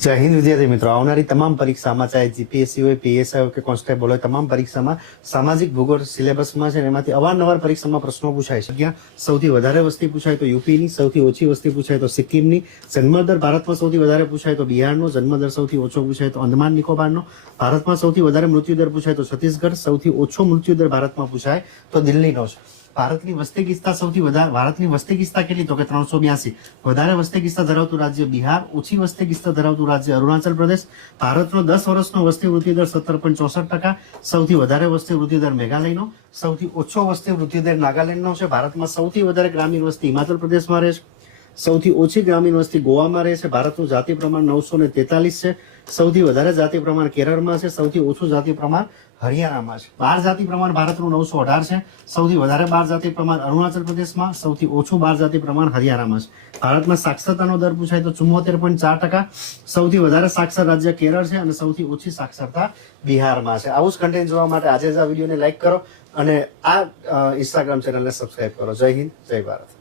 જય હિન્દ વિદ્યાર્થી મિત્રો, આવનારી તમામ પરીક્ષામાં ચાહે જીપીએસસી હોય, પીએસઆઈ હોય કે કોન્સ્ટેબલ હોય, તમામ પરીક્ષામાં સામાજિક ભૂગોળ સિલેબસમાં છે ને એમાંથી અવારનવાર પરીક્ષામાં પ્રશ્નો પૂછાય છે. જ્યાં સૌથી વધારે વસ્તી પૂછાય તો યુપીની, સૌથી ઓછી વસ્તી પૂછાય તો સિક્કિમની, જન્મદર ભારતમાં સૌથી વધારે પૂછાય તો બિહારનો, જન્મદર સૌથી ઓછો પૂછાય તો અંદમાન નિકોબારનો, ભારતમાં સૌથી વધારે મૃત્યુદર પૂછાય તો છત્તીસગઢ, સૌથી ઓછો મૃત્યુદર ભારતમાં પૂછાય તો દિલ્હીનો છે. ભારતની વસ્તી ગીચતા સૌથી વધારે, ભારતની વસ્તી ગીચતા કેટલી તો કે 382. વધારે વસ્તી ગીચતા ધરાવતું રાજ્ય બિહાર, ઓછી વસ્તી ગીચતા ધરાવતું રાજ્ય અરુણાચલ પ્રદેશ. ભારતનો 10 વર્ષનો વસ્તી વૃદ્ધિ દર 17.64%. સૌથી વધારે વસ્તી વૃદ્ધિ દર મેઘાલયનો, સૌથી ઓછો વસ્તી વૃદ્ધિ દર નાગાલેન્ડનો છે. ભારતમાં સૌથી વધારે ગ્રામીણ વસ્તી હિમાચલ પ્રદેશમાં રહે છે, સૌથી ઓછી ગ્રામીણ વસ્તી ગોવામાં રહે છે. ભારતનું જાતિ પ્રમાણ 943 છે. સૌથી વધારે જાતિ પ્રમાણ કેરળમાં છે, સૌથી ઓછું જાતિ પ્રમાણ હરિયાણામાં છે. 12 જાતિ પ્રમાણ ભારતનું 918 છે, સૌથી વધારે 12 જાતિ પ્રમાણ અરુણાચલ પ્રદેશમાં, સૌથી ઓછું 12 જાતિ પ્રમાણ હરિયાણામાં છે. ભારતમાં સાક્ષરતાનો દર પૂછાય તો 74.4%. સૌથી વધારે સાક્ષર રાજ્ય કેરળ છે અને સૌથી ઓછી સાક્ષરતા બિહારમાં છે. આવું જ કન્ટેન્ટ જોવા માટે આજે જ આ વિડીયોને લાઈક કરો અને આ ઇન્સ્ટાગ્રામ ચેનલને સબસ્ક્રાઇબ કરો. જય હિન્દ, જય ભારત.